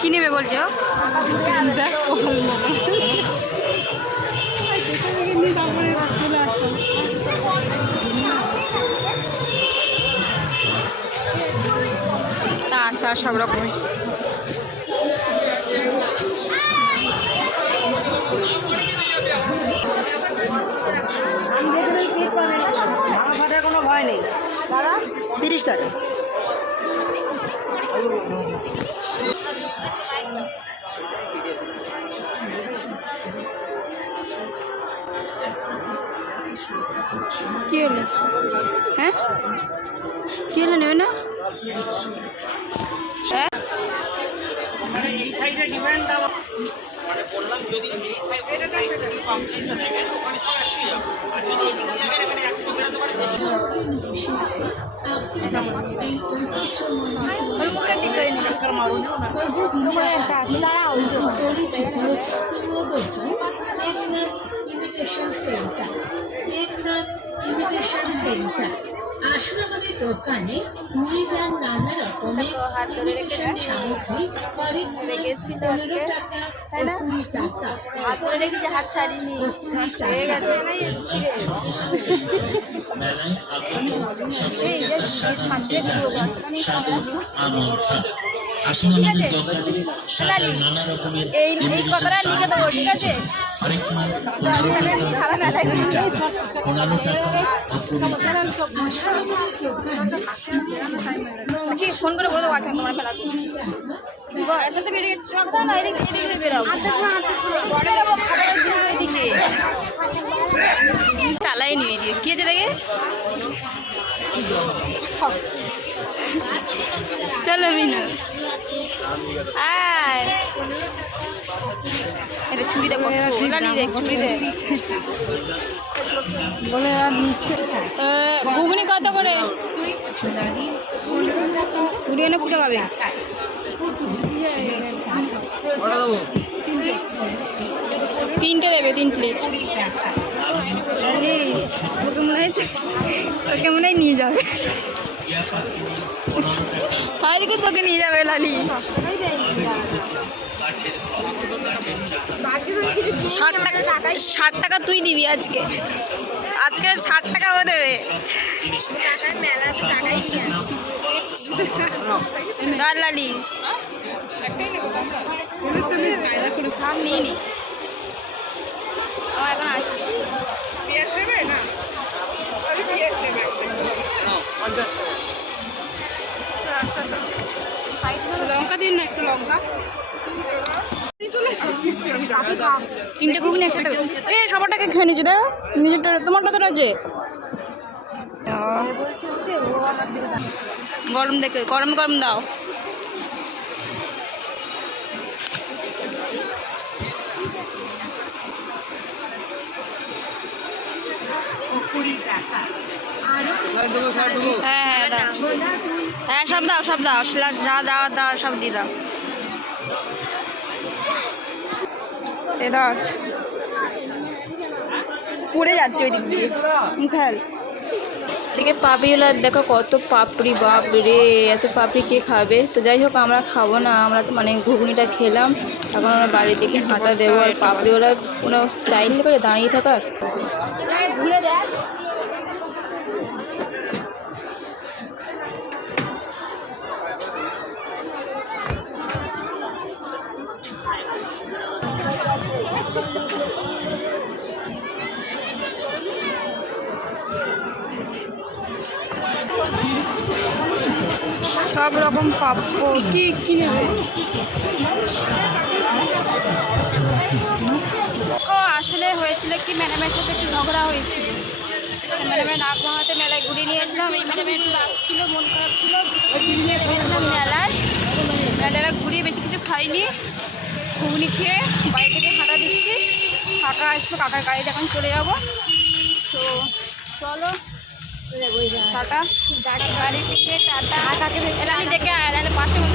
কি নেবে বলছো? আচ্ছা সব রকমের কোনো ভয় নেই। 30 টাকা। কি হলো? হ্যাঁ কি হলো, নেবে না? হ্যাঁ আসলে আমাদের দোকানে নিয়ে যান নানা রকমের ইমিটেশন সামগ্রী, পরে 15 টাকা, 20 টাকা। আসলে আমাদের দোকানে সাজার নানা রকমের হরেক মাল 15 টাকা, 20 টাকা। ফোন করে বলে দেবো তোমার মেলা সাথে বেরিয়ে চক দাও না, এদিকে এদিকে বেরাবো এদিকে চালাই নিয়ে দিয়ে কি আছে দেখে চলো মিনু আয় এটা চুড়ি দেখো নিয়ে দেখ চুড়ি দেখ বলে আর নিচ্ছে ঘুগনি কত করে? কুড়ি এনে পুজো পাবে। তিনটে দেবে, 3 প্লেট। তোকে মনে হয় তোকে মনে হয় নিয়ে যাবে, আজকে তোকে নিয়ে যাবে লালি। 60 টাকা তুই দিবি আজকে, আজকে 60 টাকা ও দেবে। লালি নিয়ে নি লঙ্কা দিন না, একটু লঙ্কা। 3টে ঘুগনি একটা সবারটাকে খেয়ে নিচ্ছে দাও, নিজেরটা তোমারটা তো আছে গরম দেখে, গরম গরম দাও। হ্যাঁ হ্যাঁ হ্যাঁ সব দাও সব দাও, যা দাও দাও সব দিয়ে দাও। এ ধর পড়ে যাচ্ছে ওই দিক দিয়ে ফেল। এদিকে পাপড়িওয়ালা দেখো কত পাপড়ি, বাপ রে এত পাপড়ি কে খাবে। তো যাই হোক আমরা খাবো না, আমরা তো মানে ঘুগনিটা খেলাম, এখন আমরা বাড়ির দিকে হাঁটা দেবো। আর পাপড়িওয়ালা কোনো স্টাইল করে দাঁড়িয়ে থাকার। ঘুরে দেখ সব রকম পাপড় কি নেবে। ও আসলে হয়েছিল কি, ম্যাডামের সাথে একটু ঝগড়া হয়েছিল। ম্যাডামের নাক ভাঙাতে মেলায় ঘুরে নিয়ে এসলাম। এই ম্যাডামের একটু রাগ ছিল, মন খারাপ ছিল, গেছিলাম মেলায়। ম্যাডামে ঘুরিয়ে বেশি কিছু খাইনি, ঘুগনি খেয়ে বাড়ি থেকে হাঁটা দিচ্ছি। কাকা আসবো, কাকার গাড়িতে এখন চলে যাবো। তো চলো টাটা বাড়ি থেকে টাটা কাকে দেখে আয় নাহলে পাশে